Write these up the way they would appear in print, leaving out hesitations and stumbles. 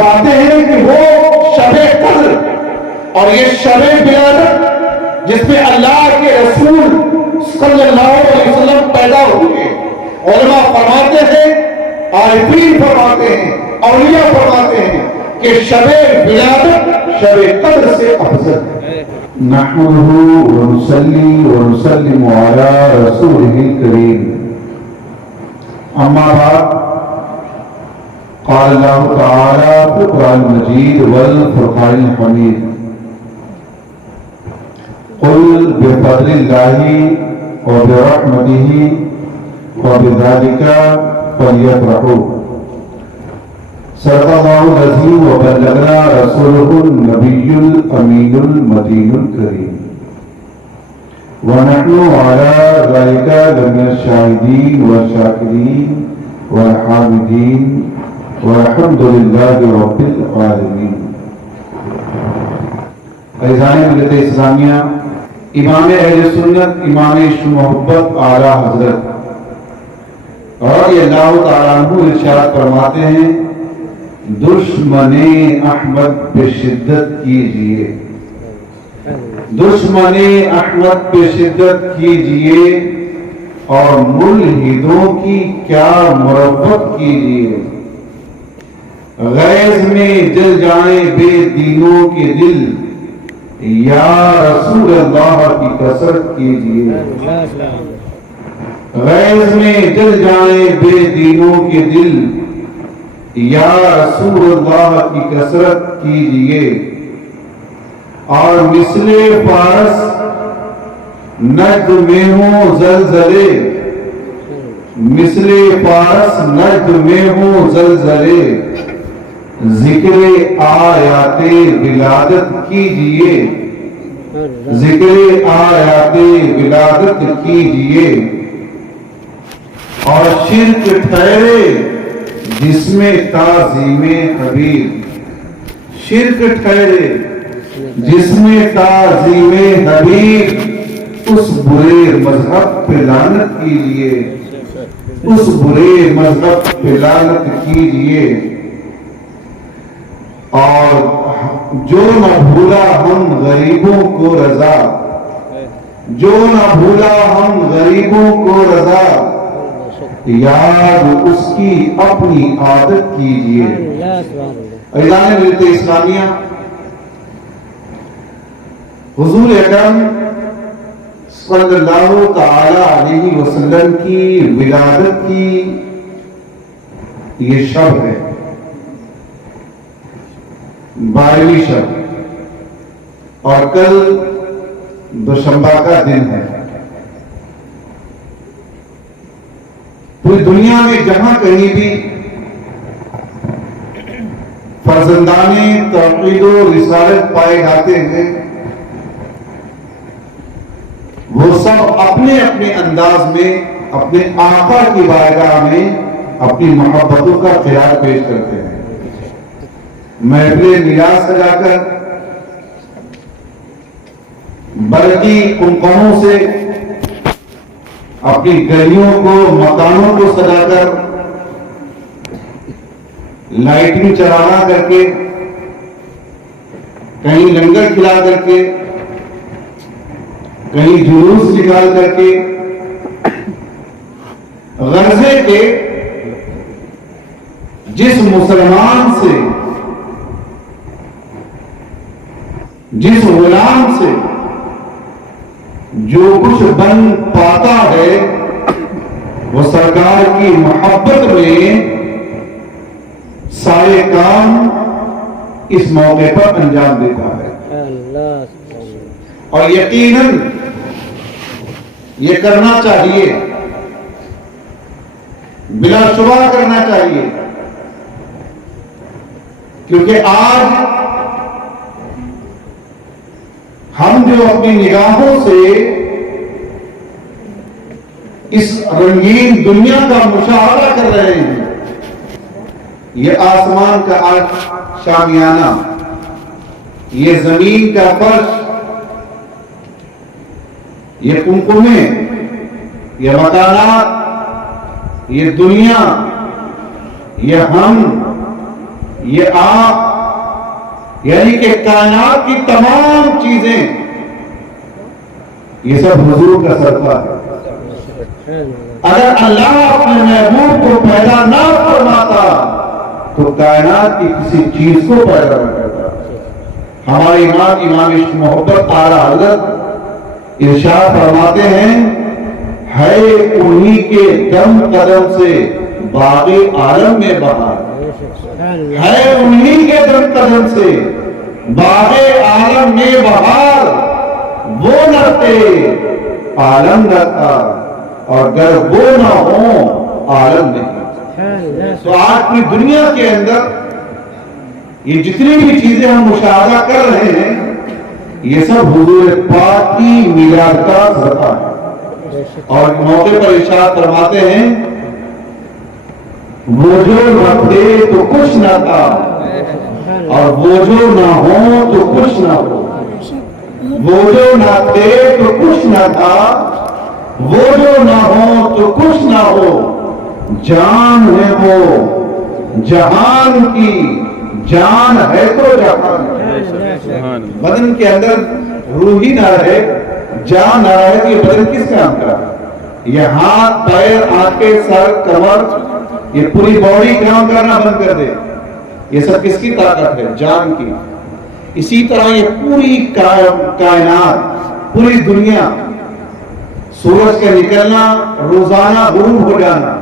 فرماتے ہیں کہ وہ شب قدر اور یہ شب ولادت جس میں اللہ کے رسول صلی اللہ علیہ وسلم پیدا ہوئے، علماء فرماتے ہیں، عارفین فرماتے ہیں، اولیاء فرماتے ہیں کہ شب ولادت شب قدر سے افضل ہے۔ نحمده ونصلي ونسلم على رسوله الكريم، اما بعد، قال الله تعالى في القرآن المجيد والفرقان الحميد: قل بفضل الله وبرحمته وبذلك فليفرحوا، صدق الله العظيم وبلغنا رسوله النبي الأمين المتين الكريم، ونحن على ذلك لمن الشاهدين والشاكرين والحامدين والحمد لله رب العالمين۔ عزیزان ملت اسلامیہ، امام اہل سنت، امام عشق محبت اعلیٰ حضرت رضی اللہ تعالیٰ عنہ ارشاد فرماتے ہیں: دشمن احمد پہ شدت کیجئے، دشمن احمد پہ شدت کیجئے اور ملحدوں کی کیا مربت کیجئے، غیظ میں جل جائیں بے دینوں کے دل، یا رسول اللہ کی کثرت کیجئے، غیظ میں جل جائیں بے دینوں کے دل، یا رسول اللہ کی کثرت کیجئے، اور مثل فارس نجد میں ہوں زلزلے، مثل فارس نجد میں ہوں زلزلے، ذکر آیات ولادت کیجئے، ذکر آیات ولادت کیجئے، اور شرک ٹھہرے جس میں تعظیم حبیب، شرک ٹھہرے جس میں تعظیم حبیب، اس برے مذہب پہ لعنت کیجئے، اس برے مذہب پہ لعنت کیجئے، اور جو نہ بھولا ہم غریبوں کو رضا، جو نہ بھولا ہم غریبوں کو رضا، یاد اس کی اپنی عادت کیجئے۔ عزیزان ملت اسلامیہ، حضور اکرم صلی اللہ تعالی علیہ وسلم کی ولادت کی یہ شب ہے، 12ویں شب، اور کل دوشنبہ کا دن ہے۔ پوری دنیا میں جہاں کہیں بھی فرزندان توحید و رسالت پائے جاتے ہیں، وہ سب اپنے اپنے انداز میں اپنے آقا کی بارگاہ میں اپنی محبتوں کا خیال پیش کرتے ہیں، محفل میراث سجا کر، برقی قمقموں سے اپنی گلیوں کو، مکانوں کو سجا کر، لائٹنگ چراغاں کر کے، کہیں لنگر کھلا کر کے، کہیں جلوس نکال کر کے، غرضے کے جس مسلمان سے، جس غلام سے جو کچھ بن پاتا ہے، وہ سرکار کی محبت میں سارے کام اس موقع پر انجام دیتا ہے، اور یقیناً یہ کرنا چاہیے، بلا شبہ کرنا چاہیے، کیونکہ آج ہم جو اپنی نگاہوں سے اس رنگین دنیا کا مشاہدہ کر رہے ہیں، یہ آسمان کا شامیانہ، یہ زمین کا فرش، یہ قمقمے، یہ مکانات، یہ دنیا، یہ ہم، یہ آنکھ یعنی کہ کائنات کی تمام چیزیں یہ سب حضور کا صدقہ ہے. اگر اللہ اپنے محبوب کو پیدا نہ فرماتا تو کائنات کی کسی چیز کو پیدا نہ کرتا. ہمارے امام عشق محبت اعلیٰ حضرت ارشاد فرماتے ہیں ہے انہی کے دم قدم سے باغ عالم میں بہار, ہے انہی کے دم قدم سے باغ عالم میں بہار, وہ نرتے عالم رہتا اور گر وہ نہ ہو عالم نہیں. تو آج کی دنیا کے اندر یہ جتنی بھی چیزیں ہم مشاہدہ کر رہے ہیں یہ سب حضور پاک کی میلاد کا صدقہ ہے. اور موقع پر ارشاد فرماتے ہیں وہ جو نہ تھے تو کچھ نہ تھا اور وہ جو نہ ہو تو کچھ نہ ہو. وہ جو نہ تھے تو کچھ نہ تھا, وہ جو نہ ہو تو کچھ نہ ہو. جان ہے وہ جہان کی, جان ہے تو جہان. بدن کے اندر روح ہی نہ رہے, جان نہ رہے تو یہ بدن کس کام کا؟ یہ ہاتھ پیر آنکھیں سر کمر یہ پوری باڈی کام کرنا بند کر دے, یہ سب کس کی طاقت ہے؟ جان کی. اسی طرح یہ پوری کائنات پوری دنیا سورج کا نکلنا روزانہ غروب ہو جانا,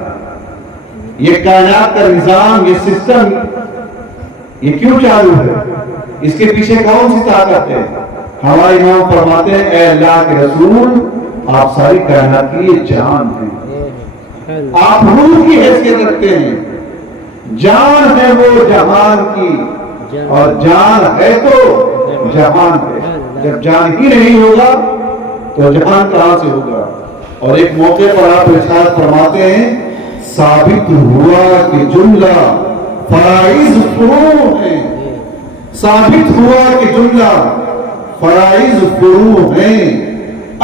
یہ کائنات کا نظام یہ سسٹم یہ کیوں چالو ہے؟ اس کے پیچھے کون سی طاقت ہے؟ ہمارے امام فرماتے ہیں اے اللہ کے رسول آپ ساری کائنات کی یہ جان ہیں, آپ روح کی حیثیت رکھتے ہیں. جان ہے وہ جہان کی اور جان ہے تو جہان ہے. جب جان ہی نہیں ہوگا تو جہان کہاں سے ہوگا؟ اور ایک موقع پر آپ ارشاد فرماتے ہیں ثابت ہوا کہ جملہ فرائض فروع ہیں, ثابت ہوا کہ جملہ فرائض فروع ہیں,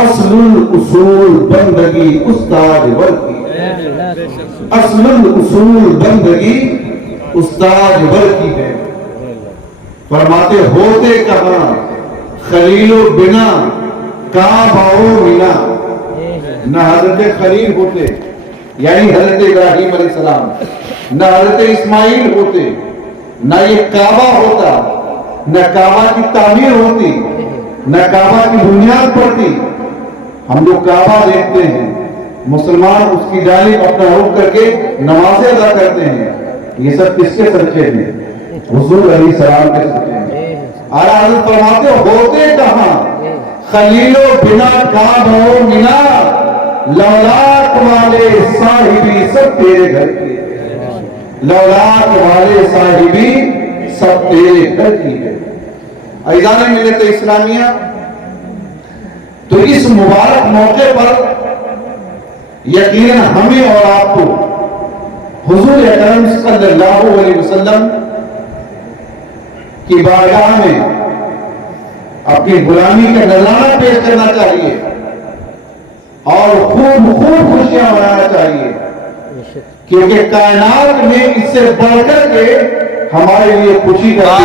اصل الاصول بندگی استاد ور کی, اصل الاصول بندگی استاد ور کی ہے. فرماتے ہوتے کہاں خلیل و بنا کعبہ و منا. نہ حضرت خلیل ہوتے یعنی حضرت ابراہیم علیہ السلام, نہ حضرت اسماعیل ہوتے, نہ یہ کعبہ ہوتا, نہ کعبہ کی تعمیر ہوتی, نہ کعبہ کی بنیاد پڑتی. ہم لوگ کعبہ دیکھتے ہیں, مسلمان اس کی جانب اپنا رخ کر کے نمازیں ادا کرتے ہیں, یہ سب کس کے صدقے ہیں؟ حضور علیہ السلام کے صدقے ہیں. اعلیٰ حضرت فرماتے ہوتے کہاں خلیل و بنا کعبہ و منا, لولاک والے صاحبی سب تیرے گھر کی, لولاک والے صاحبی سب تیرے گھر کی ہے. عزیزان ملت اسلامیہ, تو اس مبارک موقع پر یقیناً ہمیں اور آپ کو حضور اکرم صلی اللہ علیہ وسلم کی بارگاہ میں اپنی غلامی کا نذرانہ پیش کرنا چاہیے اور خوب خوب خوشیاں منانا چاہیے, کیونکہ کائنات میں اس سے بڑھ کر کے ہمارے لیے خوشی کا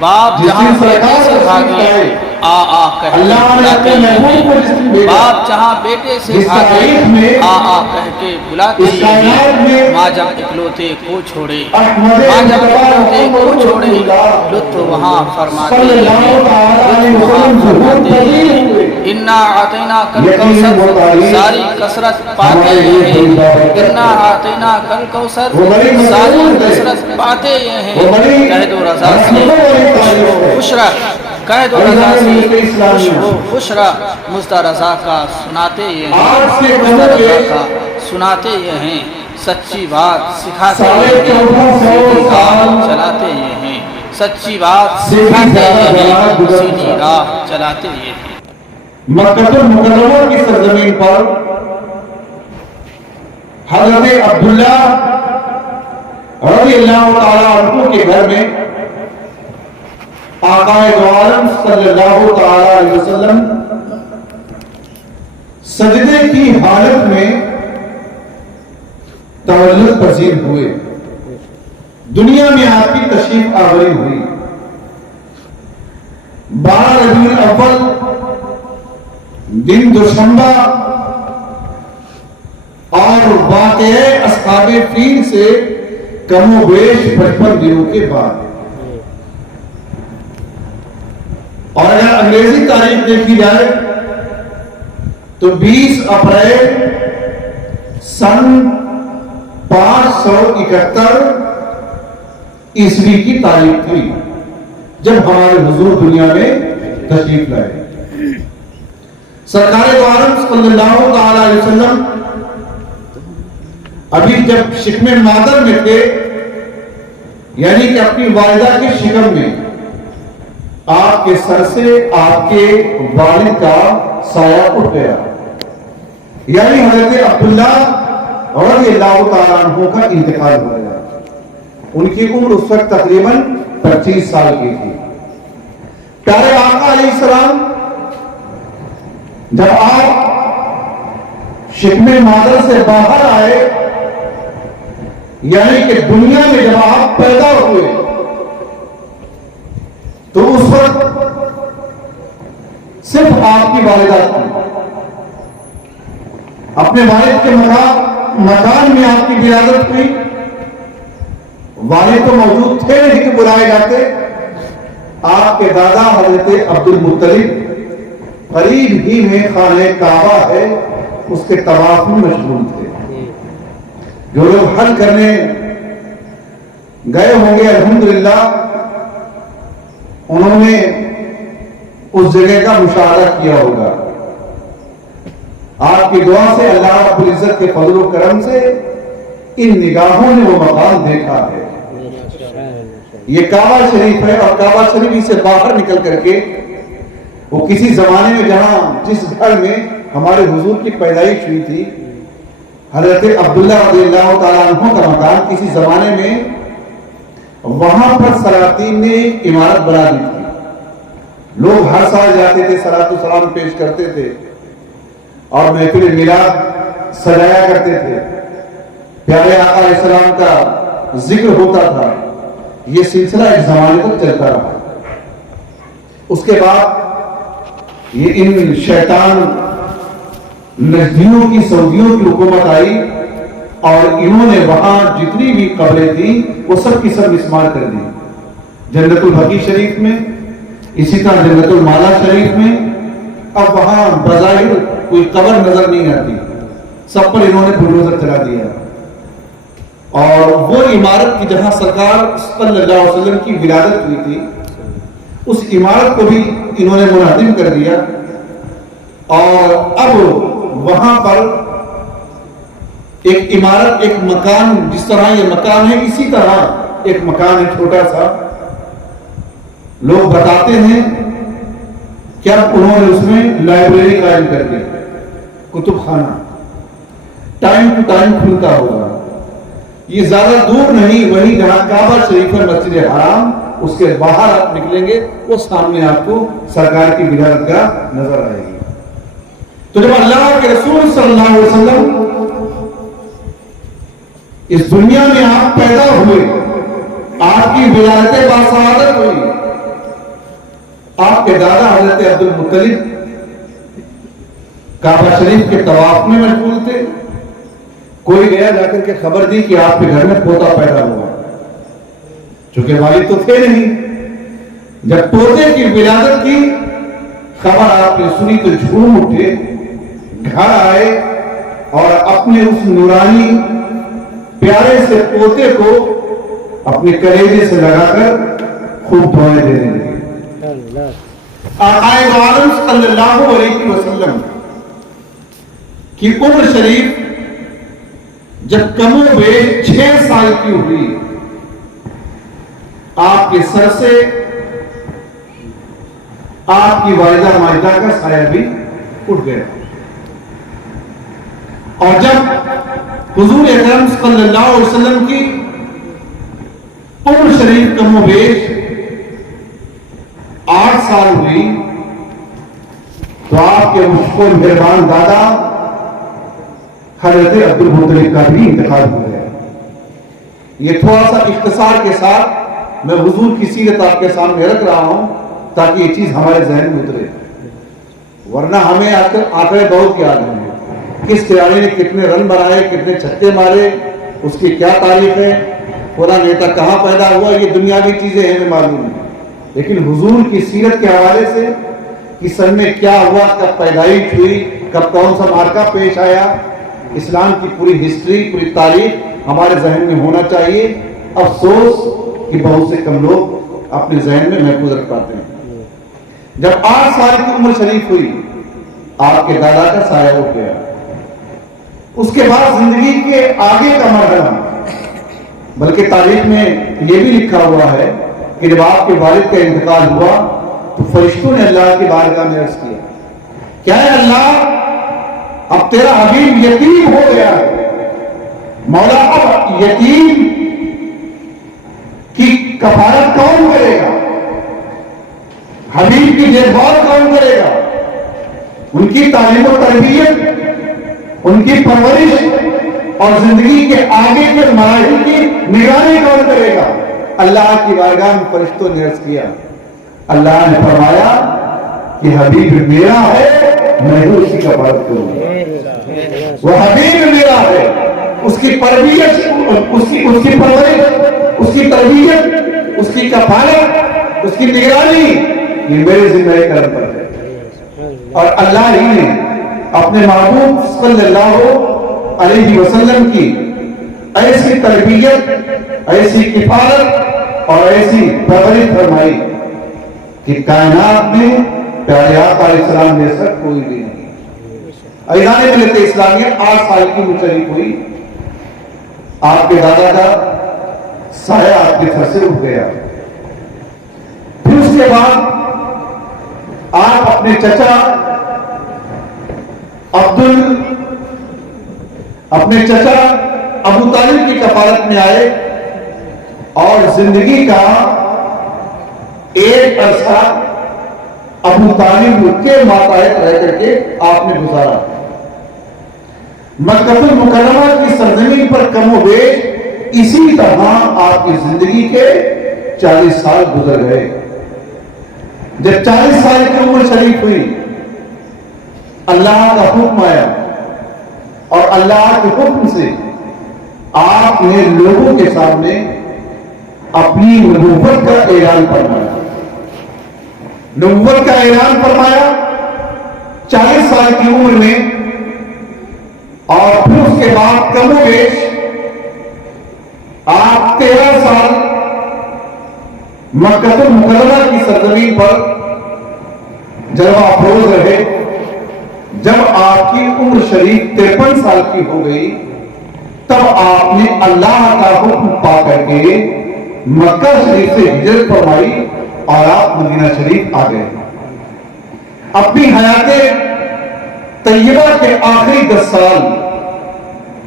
باپ جہاں بیٹے سے بھاگے آ کہہ کے بلاتے ہیں, باپ جہاں بیٹے سے بھاگے آ کہہ کے بلاتے ہیں. ماں جب اکلوتے کو چھوڑے, ماں جب اکلوتے کو چھوڑے, لطف وہاں فرماتے ہیں. انا آتینا کل کوثر ساری کثرت پاتے ہیں, انا آتینا کل کوثر ساری کثرت پاتے ہیں. کہہ دو رضا سے خوش رہ, کہہ دو رضا سے خوش رہ, مزدہ رضا کا سناتے ہیں, مزدہ رضا کا سناتے ہیں. سچی بات سکھاتے ہیں, سیدھی راہ چلاتے ہیں, سچی بات سکھاتے ہیں, سیدھی راہ چلاتے ہیں. مکہ المکرمہ کی سرزمین پر حضرت عبداللہ رضی اللہ تعالیٰ عنہ کے گھر میں آقا دو عالم صلی اللہ تعالیٰ علیہ وسلم سجدے کی حالت میں تولد پذیر ہوئے. دنیا میں آپ کی تشریف آوری ہوئی 12 ربیع الاول دن دوشنبہ اور واقعہ اصحاب فیل سے کم و بیش 55 دنوں کے بعد. اور اگر انگریزی تاریخ دیکھی جائے تو 20 اپریل سن 571 عیسوی کی تاریخ تھی جب ہمارے حضور دنیا میں تشریف لائے. سرکار دو عالم صلی اللہ تعالی علیہ وسلم ابھی جب شکم مادر میں تھے، یعنی کہ اپنی والدہ کے شکم میں، آپ کے سر سے آپ کے والد کا سایہ اٹھ گیا، یعنی حضرت عبداللہ رضی اللہ تعالیٰ عنہ کا انتقال ہو گیا. ان کی عمر اس وقت تقریباً 25 سال کی تھی. پیارے آقا علیہ السلام جب آپ شکم مادر سے باہر آئے، یعنی کہ دنیا میں جب آپ پیدا ہوئے، تو اس وقت صرف آپ کی والدہ تھی. اپنے والد کے مکان میں آپ کی ولادت ہوئی. والد تو موجود تھے نہیں کہ بلائے جاتے. آپ کے دادا حضرت عبد المطلب قریب ہی میں خانہ کعبہ ہے، اس کے طواف میں مشغول تھے. جو لوگ حج کرنے گئے ہوں گے الحمدللہ انہوں نے اس جگہ کا مشاہدہ کیا ہوگا. آپ کی دعا سے اللہ رب العزت کے فضل و کرم سے ان نگاہوں نے وہ مقام دیکھا ہے. یہ کعبہ شریف ہے، اور کعبہ شریف سے باہر نکل کر کے وہ کسی زمانے میں جہاں جس گھر میں ہمارے حضور کی پیدائش ہوئی تھی، حضرت عبداللہ رضی اللہ تعالیٰ عنہ کا مکان، کسی زمانے میں وہاں پر سلاطین نے ایک عمارت بنا دی تھی. لوگ ہر سال جاتے تھے، صلاۃ و سلام پیش کرتے تھے اور محفل میلاد سجایا کرتے تھے. پیارے آقا علیہ السلام کا ذکر ہوتا تھا. یہ سلسلہ ایک زمانے تک چلتا رہا. اس کے بعد یہ ان شیطان نجدیوں کی سعودیوں کی حکومت آئی اور انہوں نے وہاں جتنی بھی قبریں تھیں وہ سب کی سب مسمار کر دی. جنت البقیع شریف میں، اسی طرح جنت المالا شریف میں اب وہاں بظاہر کوئی قبر نظر نہیں آتی، سب پر انہوں نے بلڈوزر چلا دیا. اور وہ عمارت کی جہاں سرکار صلی اللہ علیہ وسلم کی ولادت ہوئی تھی، اس عمارت کو بھی انہوں نے منہدم کر دیا. اور اب وہاں پر ایک عمارت، ایک مکان، جس طرح یہ مکان ہے اسی طرح ایک مکان ہے چھوٹا سا. لوگ بتاتے ہیں کہ اب انہوں نے اس میں لائبریری قائم کر دی، کتب خانہ ٹائم ٹو ٹائم کھلتا ہوگا. یہ زیادہ دور نہیں، وہی جہاں کعبہ شریف ہے مسجد حرام، اس کے باہر آپ نکلیں گے وہ سامنے آپ کو سرکار کی ولادت گاہ نظر آئے گی. تو جب اللہ کے رسول صلی اللہ علیہ وسلم اس دنیا میں آپ پیدا ہوئے، آپ کی ولادت باسعادت ہوئی، آپ کے دادا حضرت عبد المطلب کعبہ شریف کے طواف میں مشغول تھے. کوئی گیا جا کر کے خبر دی کہ آپ کے گھر میں پوتا پیدا ہوا. چونکہ والد تو تھے نہیں، جب پوتے کی ولادت کی خبر آپ نے سنی تو جھوم اٹھے، گھر آئے اور اپنے اس نورانی پیارے سے پوتے کو اپنے کلیجے سے لگا کر خوب دعائیں دینے لگے. آقا دو عالم صلی اللہ علیہ وسلم کی عمر شریف جب کم و بیش 6 سال کی ہوئی، آپ کے سر سے آپ کی والدہ ماجدہ کا سایہ بھی اٹھ گیا. اور جب حضور اکرم صلی اللہ علیہ وسلم کی عمر شریف کم و بیش 8 سال ہوئی تو آپ کے مشکل مہربان دادا حضرت عبد المطلب کا بھی انتقال ہو گیا. یہ تھوڑا سا اختصار کے ساتھ میں حضور کی سیرت آپ کے سامنے رکھ رہا ہوں تاکہ یہ چیز ہمارے ذہن میں اترے، ورنہ ہمیں آنکڑے بہت یاد ہیں، کس کھلاڑی نے کتنے رن بنائے، کتنے چھکے مارے، اس کی کیا تاریخ ہے، پورا نیتا کہاں پیدا ہوا، یہ دنیاوی چیزیں ہمیں معلوم ہیں، لیکن حضور کی سیرت کے حوالے سے کہ سن میں کیا ہوا، کب پیدائش ہوئی، کب کون سا مارکا پیش آیا، اسلام کی پوری ہسٹری، پوری تاریخ ہمارے ذہن میں ہونا چاہیے۔ افسوس کہ بہت سے کم لوگ اپنے ذہن میں محفوظ رکھ پاتے ہیں۔ جب 8 سال کی عمر شریف ہوئی، آپ کے دادا کا سایہ ہو گیا، اس کے بعد زندگی کے آگے کا مرحلہ، بلکہ تاریخ میں یہ بھی لکھا ہوا ہے کہ جب آپ کے والد کا انتقال ہوا تو فرشتوں نے اللہ کی بارگاہ میں عرض کیا، کیا ہے اللہ، اب تیرا حبیب یتیم ہو گیا ہے، مولا اب یتیم کی کفالت کون کرے گا، حبیب کی دیکھ بھال کون کرے گا، ان کی تعلیم و تربیت، ان کی پرورش اور زندگی کے آگے کے مراحل کی نگرانی کون کرے گا؟ اللہ کی بارگاہ میں فرشتوں نے عرض کیا، اللہ نے فرمایا کہ حبیب میرا ہے، میں ہی اس کی کفالت کروں گا، وہ حبیب میرا ہے، اس کی پرورش، اس کی پرورش، اس کی تربیت، اس کی کفالت، اس کی نگرانی یہ میرے ذمہ کرم پر ہے۔ اور اللہ ہی نے اپنے محبوب صلی اللہ علیہ وسلم کی ایسی تربیت، ایسی کفالت اور ایسی پرورش فرمائی کہ کائنات میں پیارے آقا علیہ السلام جیسا کوئی بھی نہیں۔ ایران ملت اسلامیہ 8 سال کی عمر شریف ہوئی، آپ کے دادا کا سایہ آپ کے سر سے اٹھ گیا، پھر اس کے بعد آپ اپنے چچا ابو طالب کی کفالت میں آئے اور زندگی کا ایک عرصہ ابو طالب کے ماتحت رہ کر کے آپ نے گزارا۔ مکہ المکرمہ کی سرزمین پر کم و بیش اسی طرح آپ کی زندگی کے 40 سال گزر گئے۔ جب 40 سال کی عمر شریف ہوئی، اللہ کا حکم آیا اور اللہ کے حکم سے آپ نے لوگوں کے سامنے اپنی نبوت کا اعلان فرمایا۔ نبوت کا اعلان فرمایا 40 سال کی عمر میں، اور پھر اس کے بعد کم و بیش آپ 13 سال مکہ المکرمہ کی سرزمین پر جلوہ افروز رہے۔ جب آپ کی عمر شریف 53 سال کی ہو گئی، تب آپ نے اللہ کا حکم پا کر کے مکہ شریف سے ہجرت فرمائی اور آپ مدینہ شریف آ گئے۔ اپنی حیات طیبہ کے آخری 10 سال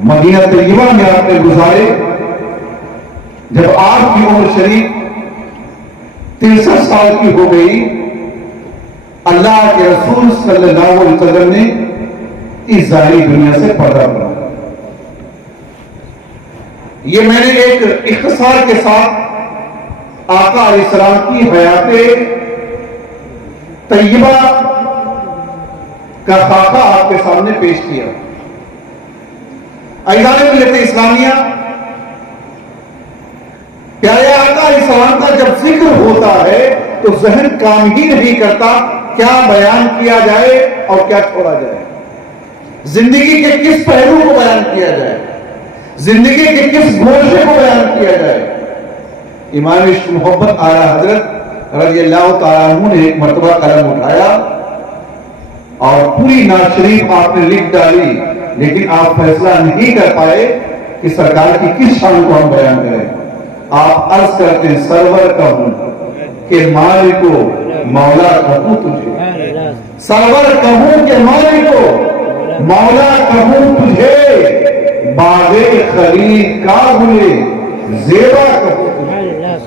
مدینہ طیبہ میں آپ نے گزارے۔ جب آپ کی عمر شریف 63 سال کی ہو گئی، اللہ کے رسول صلی اللہ علیہ وسلم نے اس ظاہری دنیا سے پردہ کرا۔ یہ میں نے ایک اختصار کے ساتھ آقا علیہ السلام کی حیات طیبہ کا خاکہ آپ کے سامنے پیش کیا۔ ایران ملت اسلامیہ، پیارے آقا علیہ السلام کا جب ذکر ہوتا ہے تو ذہن کام ہی نہیں کرتا کیا بیان کیا جائے اور کیا چھوڑا جائے، زندگی کے کس پہلو کو بیان کیا جائے، زندگی کے کس گوشے کو بیان کیا جائے۔ امام عشق محبت اعلیٰ حضرت رضی اللہ تعالیٰ عنہ نے ایک مرتبہ قلم اٹھایا اور پوری نعت شریف آپ نے لکھ ڈالی، لیکن آپ فیصلہ نہیں کر پائے کہ سرکار کی کس شان کو ہم بیان کریں۔ آپ عرض کرتے ہیں سرور کہوں کہ مالک کو مولا کہوں تجھے، سرور کہوں کہ مالک کو مولا کہوں تجھے، باغ خلید کا گلے زیبا کہوں تجھے۔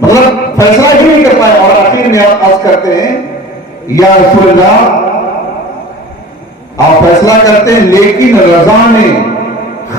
مطلب فیصلہ ہی نہیں کر پائے، اور آخر میں آپ عرض کرتے ہیں یا رسول اللہ، آپ فیصلہ کرتے ہیں لیکن رضا نے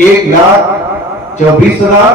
1,24,000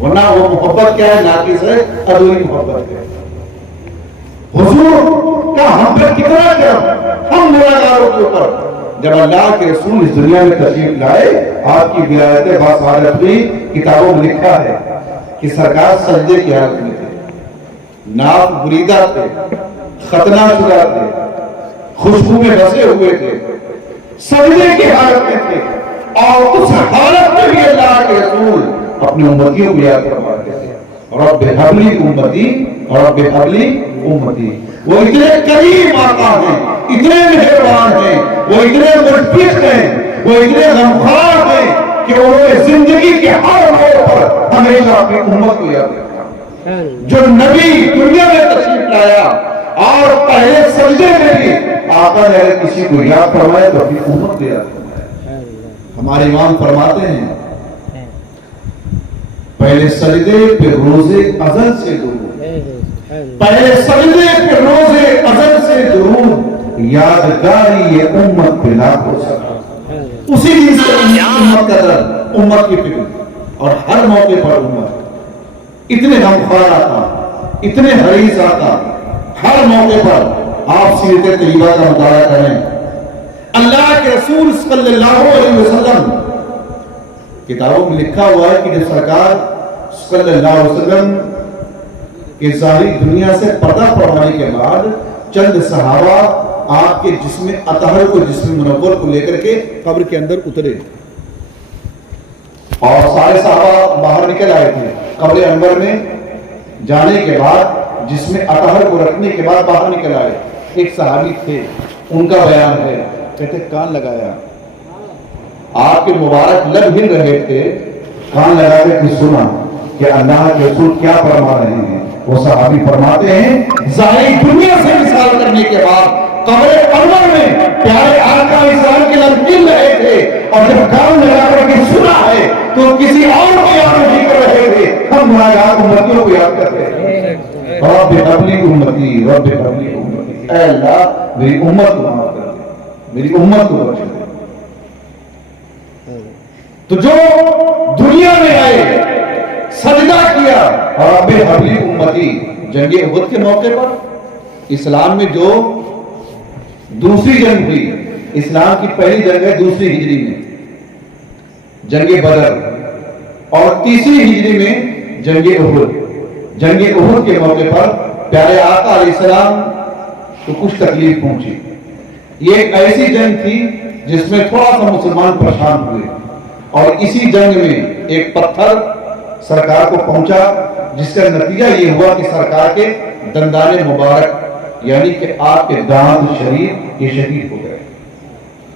ورنہ وہ محبت کیا ہے؟ ناقص ہے، ادھوری محبت ہے۔ حضور کا ہم پر کتنا کرم، ہم گناہگاروں کے اوپر۔ جب اللہ کے رسول اس دنیا میں تشریف لائے، آپ کی ولایت باصالت اپنی کتابوں میں لکھا ہے کہ سرکار سجدے کی حالت میں تھے، ناف بریدہ تھے، ختنہ شدہ تھے، خوشبو میں بسے ہوئے تھے، سجدے کی حالت میں تھے، اور اس حالت میں بھی اللہ کے رسول اپنی امتیوں کو یاد فرماتے تھے، رب حبلی امتی، رب حبلی امتی۔ وہ اتنے کریم آقا ہیں، اتنے مہربان ہیں، وہ اتنے مشفق ہیں، وہ اتنے غمخوار ہیں کہ انہوں نے زندگی کے ہر موڑ پر ہمیشہ اپنی امت کو یاد رکھا۔ جو نبی دنیا میں تشریف لایا اور پہلے سجدے میں بھی آقا نے اگر کسی کو یاد فرمایا تو اپنی امت کو یاد فرمایا۔ ہمارے امام فرماتے ہیں پہلے سجدے پھر روزے ازل سے درود، پہلے سجدے پھر روزے ازل سے درود، یادگاری یہ امت پہ لاکھوں سلام۔ اسی دن سے امت کا درد، امت کی فکر، اور ہر موقع پر امت اتنے غمخوار آقا، اتنے حریص آقا، ہر موقع پر آپ سیرت طیبہ کا مطالعہ کریں۔ اللہ کے رسول صلی اللہ علیہ وسلم کتابوں میں لکھا ہوا ہے کہ جب سرکار صلی اللہ علیہ وسلم کے ظاہری دنیا سے پردہ فرمانے کے بعد چند صحابہ آپ کے جسم اطہر کو، جسم منور کو لے کر کے قبر کے اندر اترے، اور سارے صحابہ باہر نکل آئے تھے۔ قبر انور میں جانے کے بعد جسم اطہر کو رکھنے کے بعد باہر نکل آئے۔ ایک صحابی تھے، ان کا بیان ہے، کہتے کان لگایا، آپ کے مبارک لب ہل رہے تھے، کان لگا کے سنا کہ اللہ کے رسول کیا فرما رہے ہیں۔ وہ صحابی فرماتے ہیں ظاہری دنیا سے مثال کرنے کے بعد قبر انور میں پیارے آقا اسلام کے لب ہل رہے تھے، اور جب کان لگا کر کے سنا ہے تو کسی اور کو یاد نہیں کر رہے تھے، ہم گناہگار امتیوں کو یاد کر رہے ہیں۔ رب حبلی امتی، رب حبلی امتی، اے اللہ میری امت کو معاف کر دے، میری امت کو بخش دے۔ تو جو دنیا میں آئے، سجدہ کیا، رب حبلی امتی، جنگ احد کے موقع پر اسلام میں جو دوسری جنگ ہوئی، اسلام کی پہلی جنگ ہے دوسری ہجری میں جنگ بدر، اور تیسری ہجری میں جنگ احد۔ جنگ احد کے موقع پر پیارے آقا علیہ السلام کو کچھ تکلیف پہنچی۔ یہ ایک ایسی جنگ تھی جس میں تھوڑا سا مسلمان پریشان ہوئے، اور اسی جنگ میں ایک پتھر سرکار کو پہنچا، جس کا نتیجہ یہ ہوا کہ سرکار کے دندان مبارک، یعنی کہ آپ کے دانت شریف یہ شہید ہو گئے،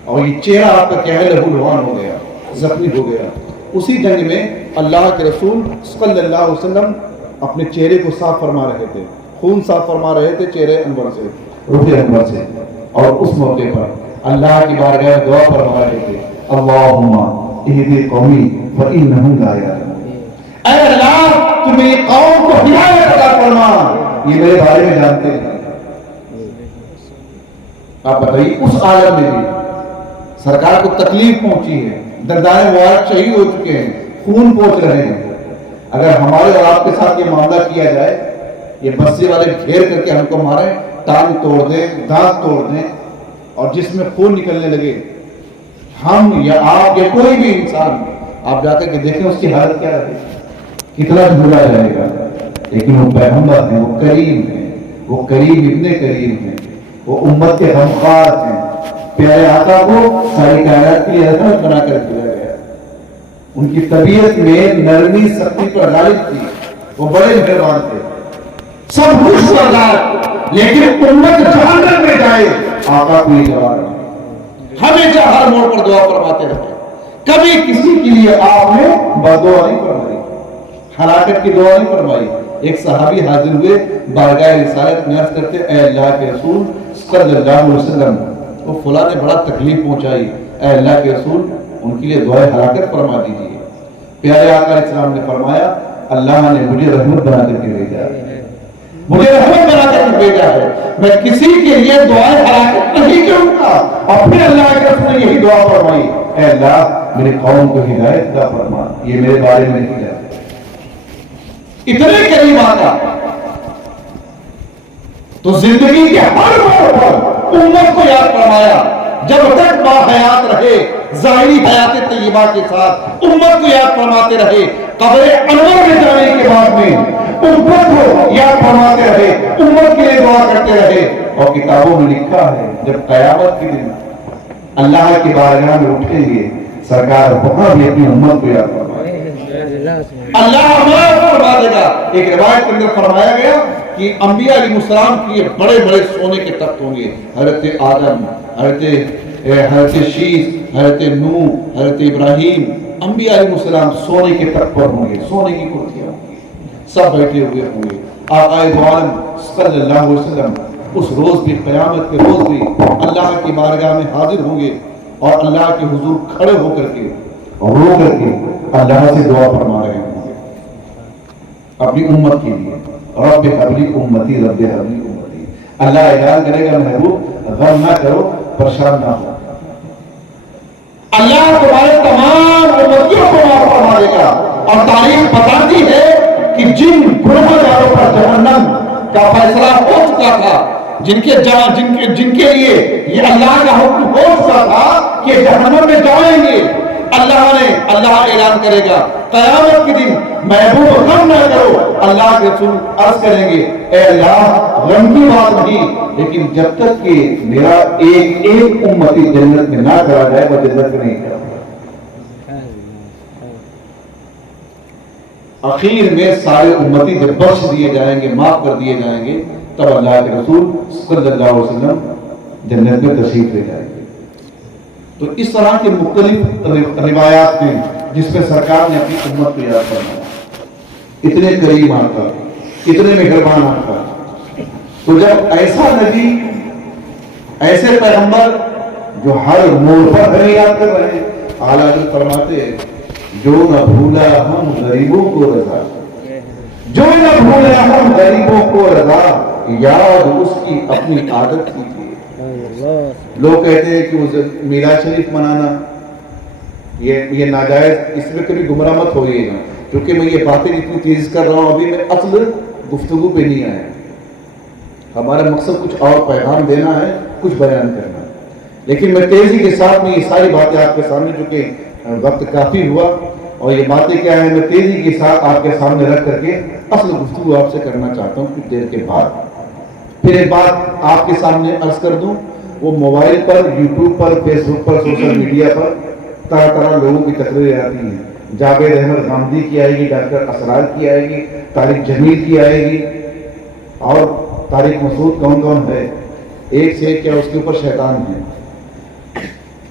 اور یہ چہرہ آپ کا کیا ہے لہو لہان ہو گیا، زخمی ہو گیا۔ اسی جنگ میں اللہ کے رسول صلی اللہ علیہ وسلم اپنے چہرے کو صاف فرما رہے تھے، خون صاف فرما رہے تھے چہرے انور سے، روح انور سے، اور اس موقع پر اللہ کی بارگاہ میں دعا فرما رہے تھے، اللہم اہدی قومی فإنہم لا یعلمون، اے اللہ تو میری قوم کو ہدایت عطا فرما، یہ میرے بارے میں جانتے ہیں۔ آپ بتائیے اس عالم میں بھی سرکار کو تکلیف پہنچی ہے، دندان مبارک شہید ہو چکے ہیں، خون پہنچ رہے ہیں، اگر ہمارے اور آپ کے ساتھ یہ معاملہ کیا جائے، یہ بسے والے گھیر کر کے ہم کو مارے، ٹانگ توڑ دیں، دانت توڑ دیں، اور جس میں خون نکلنے لگے، ہم یا آپ یا کوئی بھی انسان آپ جا کر کے دیکھیں اس کی حالت کیا رہے، کتنا جھولا جائے گا۔ لیکن وہ پیغمبر ہیں، وہ کریم ہیں، وہ کریم ابن کریم ہیں، وہ امت کے غمخوار ہیں۔ پیارے آقا کو ساری کائنات کے لیے رحمت بنا کر دیا گیا، ان کی طبیعت میں نرمی سختی پر غالب تھی، وہ بڑے مہربان تھے، سب خوش بردار، لیکن امت جہنم میں جائے آقا کو یہ جواب نہیں، ہمیشہ ہر موڑ پر دعا فرماتے رہے، کبھی کسی کے لیے آپ نے بددعا نہیں فرمائی، ہلاکت کی دعا نہیں فرمائی۔ ایک صحابی حاضر ہوئے بارگاہ رسالت میں عرض کرتے، اے اللہ کے رسول صلی اللہ علیہ وسلم کو فلاں نے بڑا تکلیف پہنچائی، اے اللہ کے رسول ان کے لیے دعائے ہلاکت فرما دیجیے۔ پیارے آقا علیہ السلام نے فرمایا، اللہ نے مجھے رحمت بنا کر کے بھیجا ہے، مجھے رحمت بنا کر کے بھیجا ہے، میں کسی کے لیے دعائے ہلاکت نہیں کروں گا۔ اور پھر اللہ کے رسول نے یہی دعا فرمائی، اے اللہ میرے قوم کو ہدایت عطا فرما، یہ میرے بارے میں نہیں ہے۔ اتنے قریب آقا. تو زندگی کے ہر موڑ پر امت کو یاد فرمایا. جب تک با حیات رہے ظاہری حیات طیبہ کے ساتھ امت کو یاد فرماتے رہے. قبر انور میں جانے کے بعد میں امت کو یاد فرماتے رہے, امت کے لیے دعا کرتے رہے. اور کتابوں میں لکھا ہے جب قیامت کے دن اللہ کی بارگاہ میں اٹھیں گے سرکار وہاں بھی اپنی امت کو یاد فرمائے گا, اللہ ہمارا فرما دے گا. ایک روایت کے اندر فرمایا گیا کہ انبیاء علیہ السلام کے بڑے بڑے سونے کے تخت ہوں گے. حضرت آدم, حضرت شیش, حضرت نوح, حضرت ابراہیم, انبیاء علیہ السلام سونے کے تخت پر ہوں گے, سونے کی کرسیاں ہوں گی, سب بیٹھے ہوئے ہوں گے. آقا دو عالم صلی اللہ علیہ وسلم اس روز بھی, قیامت کے روز بھی اللہ کی بارگاہ میں حاضر ہوں گے اور اللہ کے حضور کھڑے ہو کر کے اور رو کر کے اللہ سے دعا فرما رہے ہوں گے اپنی امت کے لیے. رب حبلی امتی, رب حبلی امتی. اللہ اعلان کرے گا محبوب غم نہ کرو, پریشان نہ ہو, اللہ تمہارے تمام امتیوں کو معاف فرما دے گا. اور تاریخ بتاتی ہے کہ جن گنہگاروں پر جہنم کا فیصلہ ہو چکا تھا, جن کے لیے یہ اللہ کا حکم ہو چکا تھا کہ جہنم میں جائیں گے, اللہ اعلان کرے گا قیامت کے دن محبوب غم نہ کرو. اللہ کے رسول عرض کریں گے اے اللہ غم کی بات نہیں, لیکن جب تک کہ میرا ایک امتی جنت میں نہ کرا جائے وہ جنت میں نہیں کرا. اخیر میں سارے امتی جب بخش دیے جائیں گے, معاف کر دیے جائیں گے, تب اللہ کے رسول صلی اللہ علیہ وسلم جنت میں تشریف لے جائیں گے. تو اس طرح کے مختلف روایات ہیں جس میں سرکار نے اپنی امت کو یاد کرنا. اتنے کریم آقا, اتنے مہربان آقا. تو جب ایسا نبی, ایسے پیغمبر جو ہر موڑ پر ہمیں یاد کر رہے ہیں, اعلیٰ جو فرماتے ہیں جو نہ بھولا ہم غریبوں کو رضا, جو نہ بھولا ہم غریبوں کو رضا, یاد اس کی اپنی عادت کی تھی. لوگ کہتے ہیں کہ میلاد شریف منانا یہ ناجائز, اس میں کبھی گمراہ مت ہوئیے گا, کیونکہ میں یہ باتیں اتنی تیز کر رہا ہوں, ابھی میں اصل گفتگو پہ نہیں آیا. ہمارا مقصد کچھ اور پیغام دینا ہے, کچھ بیان کرنا ہے. لیکن میں تیزی کے ساتھ میں یہ ساری باتیں آپ کے سامنے, چونکہ وقت کافی ہوا اور یہ باتیں کیا ہیں, میں تیزی کے ساتھ آپ کے سامنے رکھ کر کے اصل گفتگو آپ سے کرنا چاہتا ہوں کچھ دیر کے بعد. پھر ایک بات آپ کے سامنے عرض کر دوں, وہ موبائل پر, یوٹیوب پر, فیس بک پر, سوشل میڈیا پر طرح طرح لوگوں کی تقریریں آتی ہیں. جاوید احمد غامدی کی آئے گی, ڈاکٹر اسرار کی آئے گی, طارق جمیل کی آئے گی, اور طارق مسعود کون ہے, ایک سے ایک کیا اس کے اوپر شیطان ہے.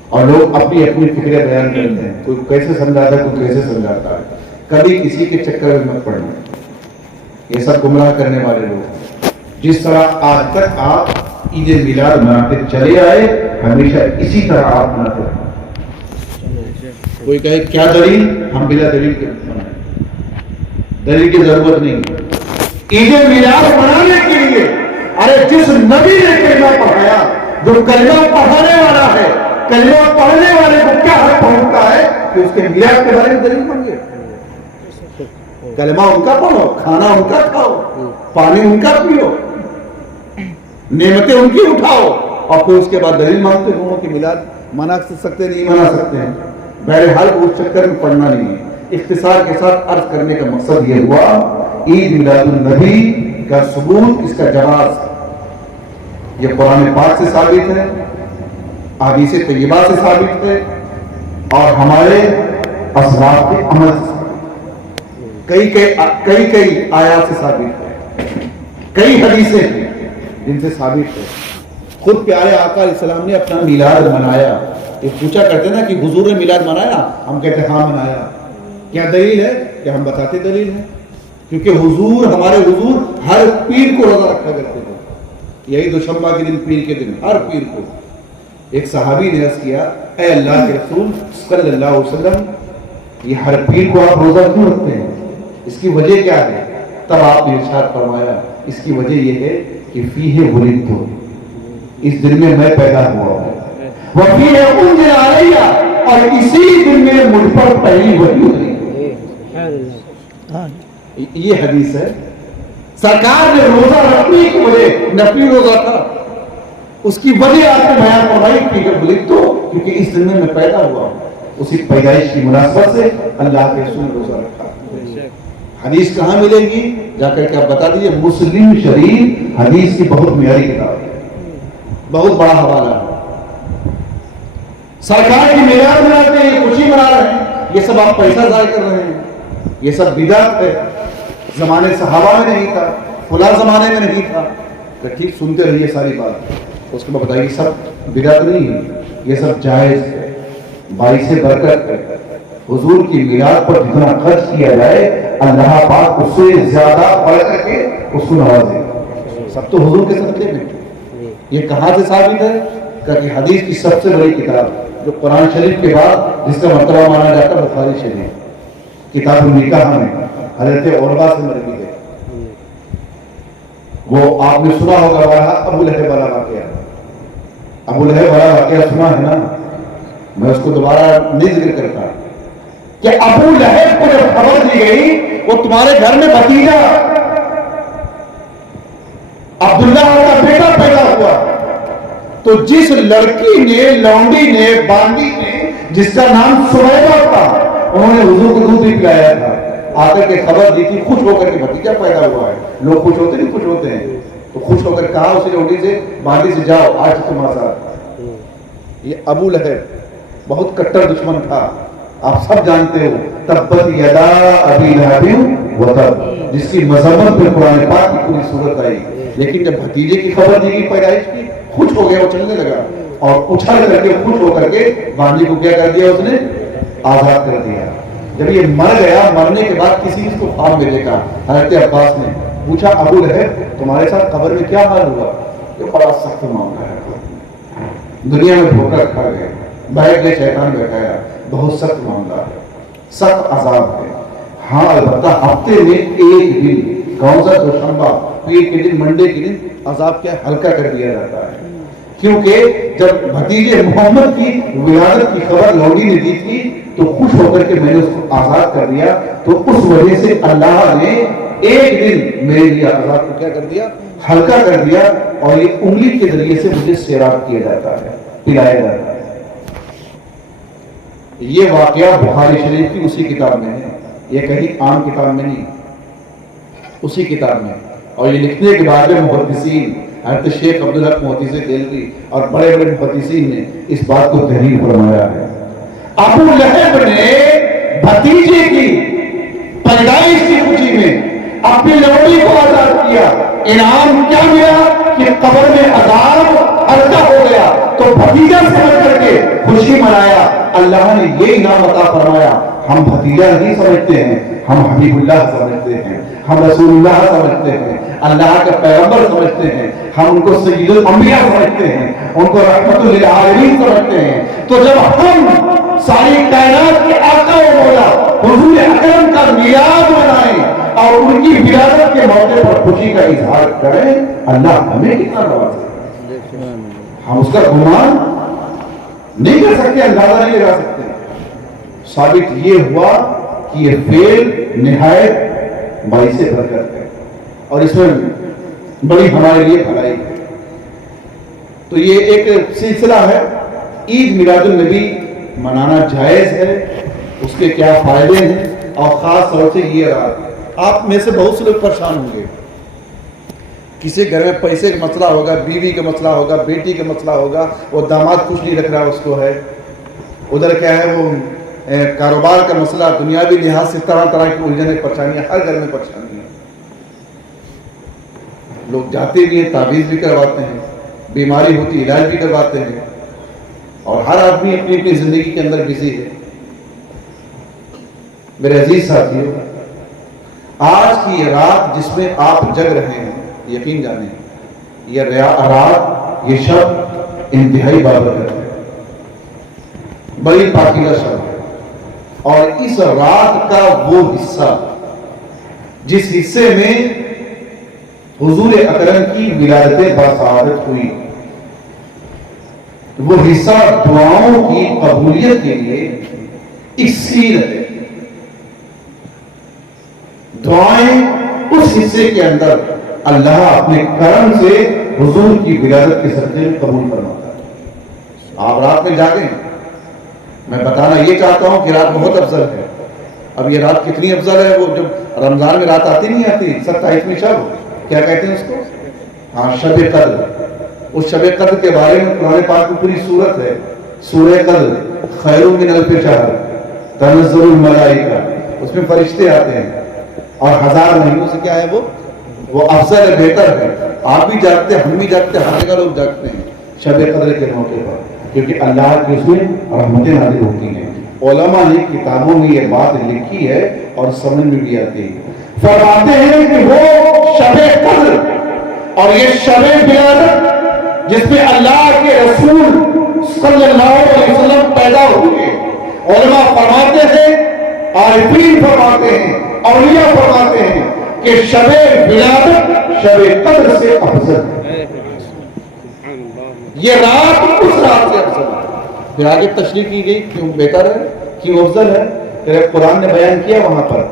اور لوگ اپنی اپنی فکریں بیان کرتے ہیں, کوئی کیسے سمجھاتا ہے, کوئی کیسے سمجھاتا ہے. کبھی کسی کے چکر میں مت پڑنا, یہ سب گمراہ کرنے والے لوگ. جس طرح آج تک آپ عید میلاد مناتے چلے آئے, ہمیشہ اسی طرح آپ مناتے رہیں. کوئی کہے کیا دلیل, ہم بلا دلیل کے منائیں, دلیل کی ضرورت نہیں. عید میلاد منانے کے لیے ارے جس نبی نے کلمہ پڑھایا, جو کلمہ پڑھانے والا ہے, کلمہ پڑھنے والے کو کیا حق پہنچتا ہے کہ اس کے میلاد کے بارے میں دلیل مانگے. کلمہ ان کا پڑھو, کھانا ان کا کھاؤ, پانی ان کا پیو, نعمتیں ان کی اٹھاؤ, اور پھر اس کے بعد دلیل مانگتے ہوں کہ میلاد منا سکتے نہیں منا سکتے ہیں. بہرحال اس چکر میں پڑھنا نہیں ہے. اختصار کے ساتھ عرض کرنے کا مقصد یہ ہوا, عید میلاد النبی کا ثبوت, اس کا جواز یہ قرآن پاک سے ثابت ہے, احادیث طیبہ سے ثابت ہے, اور ہمارے اسلاف کے عمل سے کئی آیات سے ثابت ہے, کئی حدیثیں ہیں جن سے ثابت ہے. خود پیارے آقا علیہ السلام نے اپنا میلاد منایا. یہ پوچھا کرتے نا کہ حضور نے میلاد منایا, ہم کہتے ہاں منایا. کیا دلیل ہے, کہ ہم بتاتے دلیل ہے, کیونکہ حضور, ہمارے حضور ہر پیر کو روزہ رکھا کرتے تھے. یہی دوشنبہ کے دن, پیر کے دن, ہر پیر کو. ایک صحابی نے عرض کیا, اے اللہ کے رسول صلی اللہ علیہ وسلم, یہ ہر پیر کو آپ روزہ کیوں رکھتے ہیں, اس کی وجہ کیا ہے؟ تب آپ نے ارشاد فرمایا, اس کی وجہ یہ ہے کہ فیہ ولدت, اس دن میں میں پیدا ہوا ہوں, وفیہ انزل علیہ, اور اسی دن میں مجھ پر پہلی وحی اتری. یہ حدیث ہے. سرکار نے روزہ رکھنے کی وجہ نفلی روزہ تھا, اس کی وجہ آپ نے بیان فرمائی کہ بولے تو کیونکہ اس دن میں پیدا ہوا ہوں, اسی پیدائش کی مناسبت سے اللہ کے رسول نے روزہ رکھا. حدیث کہاں ملے گی جا کر کے آپ بتا دیجیے. مسلم شریف حدیث کی بہت معیاری کتاب ہے, بہت بڑا حوالہ ہے. سرکار کی معیار بناتے ہیں, خوشی منا رہے ہیں, یہ سب آپ پیسہ ضائع کر رہے ہیں, یہ سب بدعت ہے. زمانے صحابہ میں نہیں تھا, فلاں زمانے میں نہیں تھا. تو ٹھیک سنتے رہیے ساری بات, اس کے بعد بتائیے سب بدعت نہیں ہے, یہ سب جائز ہے, باعث برکت ہے. حضور کی میلاد پر جتنا خرچ کیا جائے اللہ پاک اس سے زیادہ بڑھ کر کے اس کو نوازے. سب تو حضور کے صدقے میں. یہ کہاں سے ثابت ہے کہ حدیث کی سب سے بڑی کتاب جو قرآن شریف کے بعد جس کا مرتبہ مانا جاتا ہے بخاری شریف, کتاب النکاح میں حضرت عروہ سے مروی ہے. وہ آپ نے سنا ہوگا ابو لہب والا واقعہ. ابو لہب والا واقعہ سنا ہے نا, میں اس کو دوبارہ نہیں ذکر کرتا کہ ابو لہب کو جب خبر دی گئی وہ تمہارے گھر میں بھتیجا عبداللہ کا بیٹا پیدا ہوا, تو جس لڑکی نے, لونڈی نے, باندی نے, جس کا نام سمیبہ تھا, انہوں نے حضور کو دودھ بھی پلایا تھا. آ کر کے خبر دی تھی, خوش ہو کر کے بھتیجا پیدا ہوا ہے. لوگ خوش ہوتے نہیں, خوش ہوتے ہیں, تو خوش ہو کر کہا اسی لونڈی سے, باندی سے, جاؤ آج تم آزاد. یہ ابو لہب بہت کٹر دشمن تھا, آپ سب جانتے ہو. تبت یدا ابی لہب وتب, جس کی مذمت پہ قرآن پاک کی پوری صورت آئی. لیکن جب بھتیجے کی خبر دی گئی پیدائش کی, خوش ہو گیا, وہ چلنے لگا اور اچھل کر کے خوش ہو کر کے باندی کو کیا کر دیا, اس نے آزاد کر دیا. جب یہ مر گیا, مرنے کے بعد کسی اس کو خواب میں دیکھا. حضرت عباس نے پوچھا ابو لہب تمہارے ساتھ قبر میں کیا حال ہوا؟ یہ بڑا سخت معاملہ ہے, دنیا میں دھوکہ کھا گئے, بیٹھ گئے, شیطان بیٹھایا, بہت سخت معاملہ ہے, سخت عذاب ہے. ہاں البتہ ہفتے میں ایک دن, کون سا, دوشنبہ, پیر کے دن, منڈے کے دن عذاب کیا ہلکا کر دیا جاتا ہے. کیونکہ جب بھتیجے محمد کی ولادت کی خبر لونڈی نے دی تھی تو خوش ہو کر کے میں نے اس کو آزاد کر دیا, تو اس وجہ سے اللہ نے ایک دن میرے لیے عذاب کو کیا کر دیا, ہلکا کر دیا. اور یہ انگلی کے ذریعے سے مجھے سیراب کیا جاتا ہے, پلایا جاتا ہے. یہ واقعہ بخاری شریف کی اسی کتاب میں ہے, یہ کہیں عام کتاب میں نہیں, اسی کتاب میں. اور یہ لکھنے کے بعد میں محدثین حضرت شیخ عبدالحق محدث دہلوی اور بڑے بڑے محدثین نے اس بات کو تحریر فرمایا ہے. ابو لہب نے بھتیجے کی پیدائش کی خوشی میں اپنی لونڈی کو آزاد کیا. انعام کیا ملا کہ قبر میں عذاب ہلکا ہو گیا, تو بھتیجا سمجھ کر کے خوشی منایا. اللہ نے یہ انعام عطا فرمایا. ہم بھتیجا نہیں سمجھتے ہیں, ہم حبیب اللہ سمجھتے ہیں, ہم رسول اللہ سمجھتے ہیں, اللہ کا پیغمبر سمجھتے ہیں, ہم ان کو سید الانبیاء سمجھتے ہیں, ان کو رحمت للعالمین سمجھتے ہیں. تو جب ہم ساری کائنات کے آقا و مولا حضور اکرم کا میلاد منائیں اور ان کی ولادت کے موقع پر خوشی کا اظہار کریں, اللہ ہمیں کتنا نوازے. ہم اس کا گمان نہیں کر سکتے, اندازہ نہیں لگا سکتے. ثابت یہ ہوا کہ یہ فعل نہایت باعث برکت ہے اور اس میں بڑی ہمارے لیے بھلائی ہے. تو یہ ایک سلسلہ ہے. عید میلاد النبی منانا جائز ہے, اس کے کیا فائدے ہیں, اور خاص طور سے یہ رات. آپ میں سے بہت سے لوگ پریشان ہوں گے, کسی گھر میں پیسے کا مسئلہ ہوگا, بیوی کا مسئلہ ہوگا, بیٹی کا مسئلہ ہوگا, وہ داماد کچھ نہیں رکھ رہا اس کو ہے, ادھر کیا ہے وہ کاروبار کا مسئلہ, دنیاوی لحاظ سے طرح طرح کی الجھنیں, پریشانیاں, ہر گھر میں پریشانیاں. لوگ جاتے بھی ہیں, تعویذ بھی کرواتے ہیں, بیماری ہوتی علاج بھی کرواتے ہیں, اور ہر آدمی اپنی اپنی زندگی کے اندر بزی ہے. میرے عزیز ساتھیوں, آج کی یہ رات جس میں آپ جگ رہے ہیں, یقین جانیں یہ رات, یہ شب انتہائی بابرکت ہے, بڑی پاکیزہ شب ہے. اور اس رات کا وہ حصہ جس حصے میں حضور اکرم کی ولادت باسعادت ہوئی, وہ حصہ دعاؤں کی قبولیت کے لیے اکسیر ہے. دعائیں اس حصے کے اندر اللہ اپنے کرم سے حضور کی ولادت کے صدقے میں قبول فرماتا ہے. آپ رات میں جاگیں. میں بتانا یہ چاہتا ہوں کہ رات بہت افضل ہے. اب یہ رات کتنی افضل ہے, وہ جب رمضان میں رات آتی نہیں آتی 27ویں شب, کیا کہتے ہیں اس کو؟ ہاں, شب قدر. اس شب قدر کے بارے میں قرآن پاک میں پوری سورت ہے, سورہ قدر خیر من الف شہر تنزل الملائکہ. اس میں فرشتے آتے ہیں اور 1000 مہینوں سے کیا ہے وہ افضل ہے, بہتر ہے. آپ بھی جاگتے, ہم بھی جاگتے, ہر جگہ لوگ جاگتے ہیں شب قدر کے موقع پر, کیونکہ اللہ کی اس میں رحمتیں نازل ہوتی ہیں. علماء نے کتابوں میں یہ بات لکھی ہے اور سمجھ میں بھی آتی ہے. فرماتے ہیں کہ وہ شب قدر اور یہ شب ولادت جس میں اللہ کے رسول صلی اللہ علیہ وسلم پیدا ہوئے, علماء فرماتے ہیں, عارفین فرماتے ہیں, اولیاء فرماتے ہیں کہ شب ولادت شب قدر سے افضل ہے. یہ رات اس رات سے افضل ہے. پھر آگے تشریح کی گئی کیوں بہتر ہے, کیوں افضل ہے. کہ قرآن نے بیان کیا وہاں پر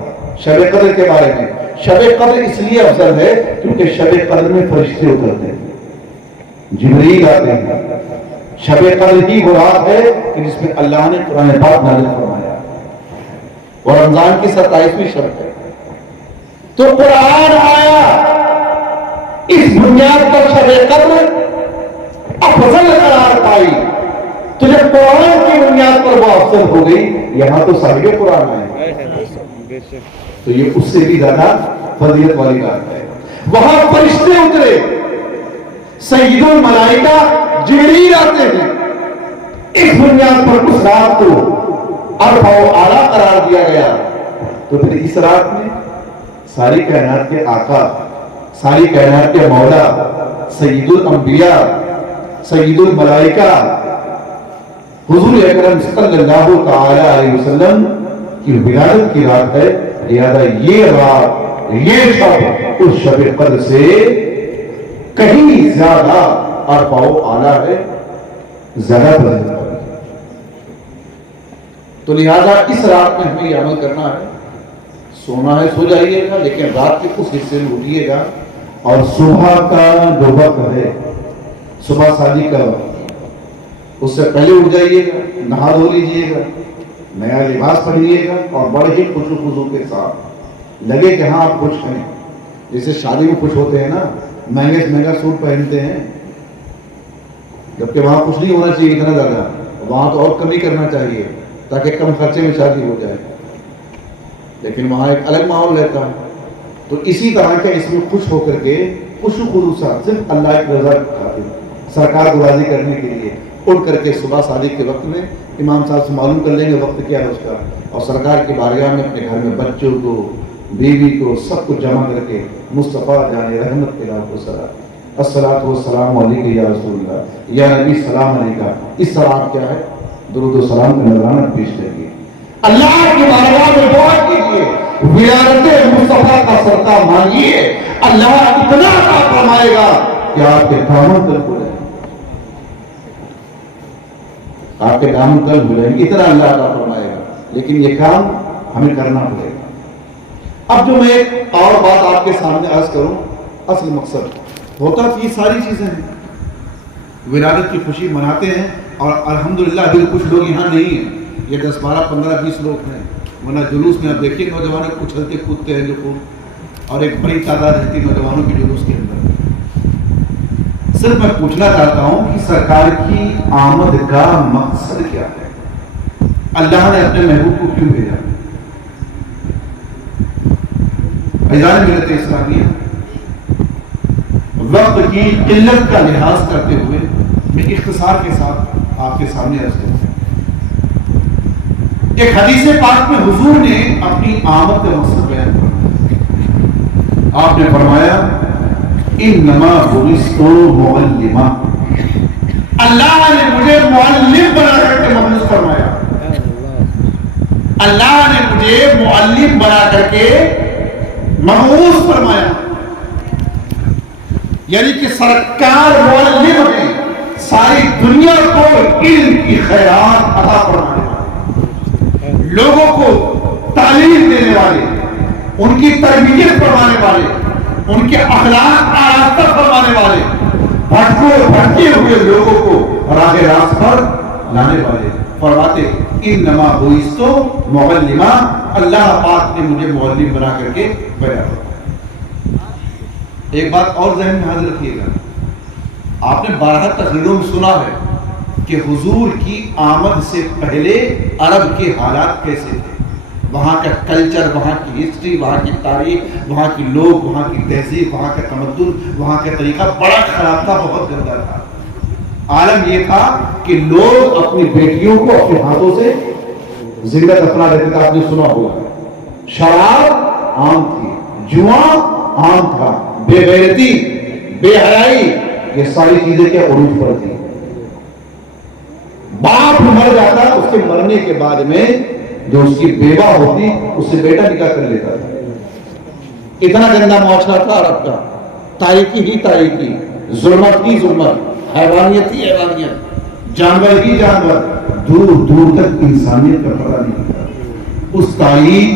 شب قدر کے بارے میں. شب قدر اس لیے افضل ہے کیونکہ شب قدر میں فرشتے اترتے ہیں, جبریل آتے ہیں. شب قدر ہی وہ رات ہے کہ جس میں اللہ نے قرآن پاک نازل فرمایا, اور رمضان کی 27ویں شب ہے. تو قرآن آیا اس بنیاد پر شب قدر افضل قرار پائی. تو جب قرآن کی بنیاد پر وہ افضل ہو گئی, یہاں تو صاحب قرآن آئے, تو یہ اس سے بھی زیادہ فضیلت والی بات ہے. وہاں فرشتے اترے, سید الملائکہ جبریل آتے ہیں. اس بنیاد پر اس رات کو عرفہ و اعلیٰ قرار دیا گیا. تو پھر اس رات میں ساری کائنات کے آقا, ساری کائنات کے مولا, سید الانبیاء, سید الملائکہ حضور اکرم صلی اللہ تعالی علیہ وسلم کی ولادت کی رات ہے. لہذا یہ رات, یہ شب اس شب قدر سے کہیں زیادہ عرفہ و اعلیٰ ہے, زیادہ فضیلت ہے. تو لہذا اس رات میں ہمیں یہ عمل کرنا ہے. سونا ہے سو جائیے گا, لیکن رات کے اس حصے میں اٹھیے گا, اور صبح کا جو وقت ہے, صبح شادی کا وقت, اس سے پہلے اٹھ جائیے گا, نہا دھو لیجیے گا, نیا لباس پہنیے گا, اور بڑے ہی خوشو خوشو کے ساتھ لگے کہ ہاں آپ خوش ہیں. جیسے شادی میں خوش ہوتے ہیں نا, مہنگے سے مہنگا سوٹ پہنتے ہیں, جبکہ وہاں کچھ نہیں ہونا چاہیے اتنا زیادہ, وہاں تو اور کمی کرنا چاہیے تاکہ کم خرچے میں شادی ہو جائے, لیکن وہاں ایک الگ ماحول رہتا ہے. تو اسی طرح کے اس میں خوش ہو کر کے خوش خصوصا صرف اللہ کی رضا خاطر, سرکار کو راضی کرنے کے لیے اٹھ کر کے صبح شادی کے وقت میں امام صاحب سے معلوم کر لیں گے وقت کیا ہے اس کا, اور سرکار کی بارگاہ میں اپنے گھر میں بچوں کو, بیوی کو, سب کو جمع کر کے مصطفیٰ جان رحمت کے نام کو سلام, الصلاۃ والسلام علیک یا رسول اللہ, یا نبی سلام علیکہ. اس سلام کیا ہے, درود و سلام کا نذرانہ پیش کریے, اللہ کی بارگاہ میں دعا کیجیے, ولادت مصطفیٰ کا صدقہ مانگیے. اللہ اتنا عطا فرمائے گا کہ آپ کے دامن تل ہو جائیں, آپ کے دامن تل ہو جائیں, اتنا اللہ عطا فرمائے گا. لیکن یہ کام ہمیں کرنا پڑے گا. اب جو میں ایک اور بات آپ کے سامنے عرض کروں, اصل مقصد ہوتا کہ یہ ساری چیزیں ہیں, ولادت کی خوشی مناتے ہیں, اور الحمدللہ ابھی کچھ لوگ یہاں نہیں ہیں, یہ 10 12 15 20 لوگ ہیں, ورنہ جلوس میں آپ دیکھیے نوجوان اچھلتے کودتے ہیں جو خوب, اور ایک بڑی تعداد رہتی نوجوانوں کے جلوس کے اندر. صرف میں پوچھنا چاہتا ہوں کہ سرکار کی آمد کا مقصد کیا ہے, اللہ نے اپنے محبوب کو کیوں بھیجا؟ عزیزان ملت اسلامیہ, وقت کی قلت کا لحاظ کرتے ہوئے میں اختصار کے ساتھ آپ کے سامنے عرض کرتا ہوں. ایک حدیث پاک میں حضور نے اپنی آمد کا مقصد بیان فرمایا. آپ نے فرمایا انما بعثت معلما, اللہ نے مجھے معلم بنا کر کے مبعوث فرمایا. اللہ نے مجھے معلم بنا کر کے مبعوث فرمایا, یعنی کہ سرکار معلم ہیں, ساری دنیا کو علم کی خیرات عطا فرمانے والے, لوگوں کو تعلیم دینے والے, ان کی تربیت فرمانے والے, ان کے اخلاق کا راستہ فرمانے والے, بھٹکے ہوئے لوگوں کو راہ راست پر لانے والے. فرماتے انما بعثت معلما, اللہ پاک نے مجھے معلم بنا کر کے بھیجا. ایک بات اور ذہن میں حاضر رکھیے گا, آپ نے 12 تقریروں میں سنا ہے کہ حضور کی آمد سے پہلے عرب کے حالات کیسے تھے, وہاں کا کلچر, وہاں کی ہسٹری, وہاں کی تاریخ, وہاں کے لوگ, وہاں کی تہذیب, وہاں کا تمدن, وہاں کا طریقہ بڑا خراب تھا, بہت گندا تھا. عالم یہ تھا کہ لوگ اپنی بیٹیوں کو اپنے ہاتھوں سے زندہ دفنا دیتے تھے. آپ نے سنا ہوگا شراب عام تھی, جوا عام تھا, بے غیرتی, بے حیائی, یہ ساری چیزیں کیا عروج پر تھی. باپ مر جاتا, اس کے مرنے کے بعد میں جو اس کی بیوہ ہوتی اس سے بیٹا نکاح کر لیتا تھا. اتنا گندا معاشرہ تھا عرب کا, تاریخی ہی تاریخی, ظلمت کی ظلمت, حیوانیت ہی حیوانیت, جانور کی جانور, دور دور تک انسانیت کا پتہ نہیں تھا. اس تاریخ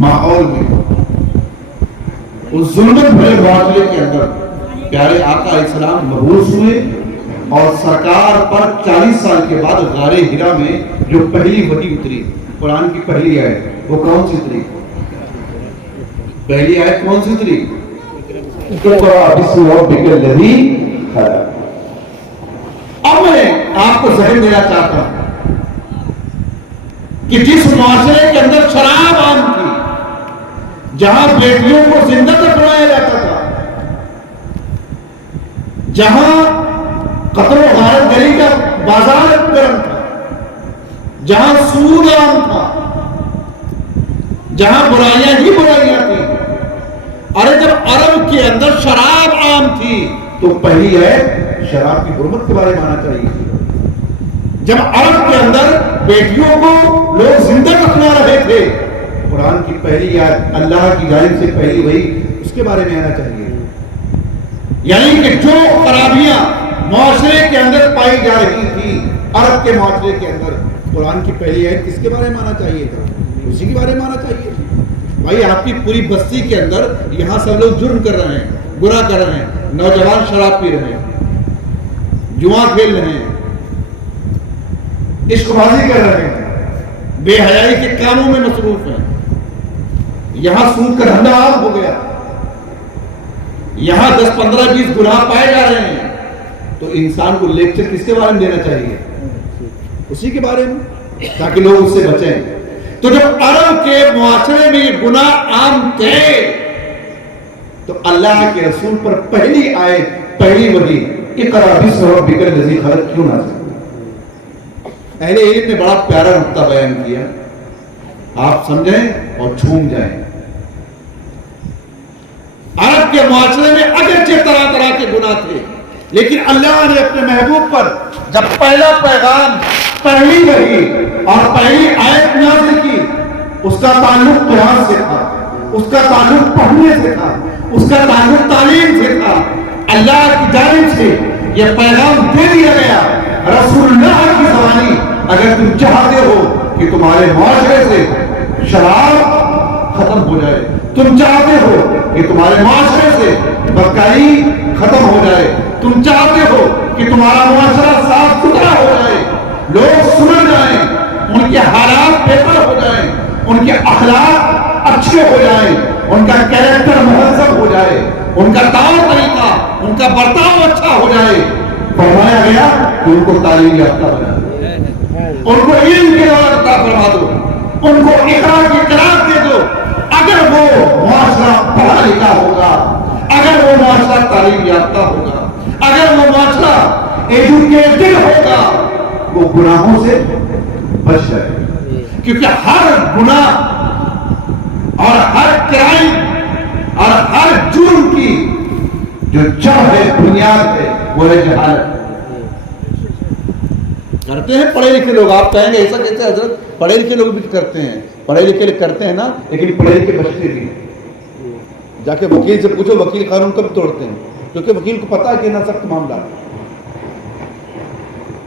ماحول میں, اس ظلمت بھرے معاشرے کے اندر پیارے آقا علیہ السلام مبعوث ہوئے, اور سرکار پر 40 سال کے بعد غار ہرا میں جو پہلی وحی اتری, قرآن کی پہلی آیت, وہ کون سی اتری؟ پہلی آیت کون سی اتری؟ اقرأ باسم ربک الذی خلق. اب میں آپ کو ذہن دینا چاہتا ہوں کہ جس معاشرے کے اندر شراب عام تھی, جہاں بیٹیوں کو زندہ دفنایا جاتا تھا, جہاں قتل و غارت گری کا بازار گرم تھا, جہاں سود عام تھا, جہاں برائیاں ہی برائیاں تھیں. ارے جب عرب کے اندر شراب عام تھی تو پہلی ہے شراب کی حرمت کے بارے میں آنا چاہیے. جب عرب کے اندر بیٹیوں کو لوگ زندہ دفنا رہے تھے, قرآن کی پہلی آیت, اللہ کی جانب سے پہلی وحی, اس کے بارے میں آنا چاہیے. یعنی کہ جو خرابیاں معاشرے کے اندر پائی جا رہی تھی عرب کے معاشرے کے اندر, قرآن کی پہلی آیت کس کے بارے میں آنا چاہیے تھا؟ اسی کے بارے میں آنا چاہیے. بھائی آپ کی پوری بستی کے اندر یہاں سب لوگ جرم کر رہے ہیں, گناہ کر رہے ہیں, نوجوان شراب پی رہے ہیں, جوا کھیل رہے ہیں, عشق بازی کر رہے ہیں, بے حیائی کے کاموں میں مصروف ہیں. یہاں سود کا دھندا عام ہو گیا, یہاں 10 15 20 گناہ پائے جا رہے ہیں. تو انسان کو لیکچر کس کے بارے میں دینا چاہیے؟ اسی کے بارے میں, تاکہ لوگ اس سے بچیں. تو جب عرب کے معاشرے میں یہ گناہ عام تھے تو اللہ کے رسول پر پہلی آیت, پہلی وحی اقرأ باسم ربک الذی خلق کیوں نازل. اہل علم نے بڑا پیارا نقطہ بیان کیا, آپ سمجھیں اور جھوم جائیں. عرب کے معاشرے میں اگرچہ طرح طرح کے گناہ تھے, لیکن اللہ نے اپنے محبوب پر جب پہلا پیغام, پہلی وحی اور پہلی آیت نازل کی, اس کا تعلق قرآن سے تھا, اس کا تعلق پڑھنے سے تھا, اس کا تعلق تعلیم سے تھا. اللہ کی جانب سے یہ پیغام دے دیا گیا, رسول اللہ کی زبانی, اگر تم چاہتے ہو کہ تمہارے معاشرے سے شراب ختم ہو جائے, تم چاہتے ہو کہ تمہارے معاشرے سے بدکاری ختم ہو جائے, تم چاہتے ہو کہ تمہارا معاشرہ صاف ستھرا ہو جائے, لوگ سمجھ جائیں, ان کے حالات بہتر ہو جائیں, ان کے اخلاق اچھے ہو جائیں, ان کا کیریکٹر مہذب ہو جائے, ان کا طور طریقہ, ان کا برتاؤ اچھا ہو جائے, فرمایا گیا کہ ان کو تعلیم یافتہ بنا دو, ان کو علم کی دولت عطا فرما دو, ان کو اقرا کی قرات دے دو. اگر وہ معاشرہ پڑھا لکھا ہوگا, اگر وہ معاشرہ تعلیم یافتہ ہوگا, اگر وہ معاشرہ ایجوکیٹڈ ہوگا, وہ گناہوں سے بچ جائے. کیونکہ ہر گناہ اور ہر کرائم اور ہر جرم کی جو جڑ ہے, بنیاد ہے, وہ ہے جہالت. کرتے ہیں پڑھے لکھے لوگ, آپ کہیں گے ایسا کیسے حضرت, پڑھے لکھے لوگ بھی کرتے ہیں, پڑھے لکھے کرتے ہیں نا, لیکن پڑھے لکھے بچتے بھی. جا کے وکیل سے پوچھو وکیل قانون کب توڑتے ہیں, کیونکہ وکیل کو پتا ہے کہ نہ سخت معاملہ.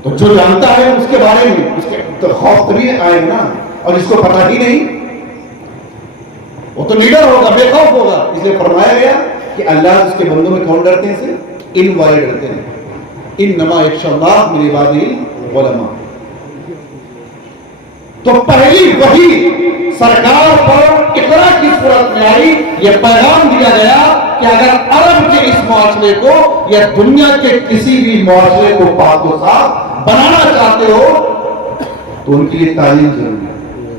تو جو جانتا ہے اس کے بارے میں اس کے تو خوف تبھی آئے نا, اور جس کو پتا ہی نہیں وہ تو لیڈر ہوگا, بے خوف ہوگا. اس لیے فرمایا گیا کہ اللہ اس کے بندوں میں کون ڈرتے ہیں سے؟ ان والے ڈرتے ہیں. انما یخشی اللہ من عبادہ العلماء. تو پہلی وحی سرکار پر اقرا کی صورت میں آئی, یہ پیغام دیا گیا کہ اگر عرب کے اس معاشرے کو یا دنیا کے کسی بھی معاشرے کو پاک و صاف بنانا چاہتے ہو تو ان کے لیے تعلیم ضروری ہے.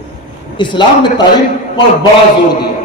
اسلام نے تعلیم پر بڑا زور دیا.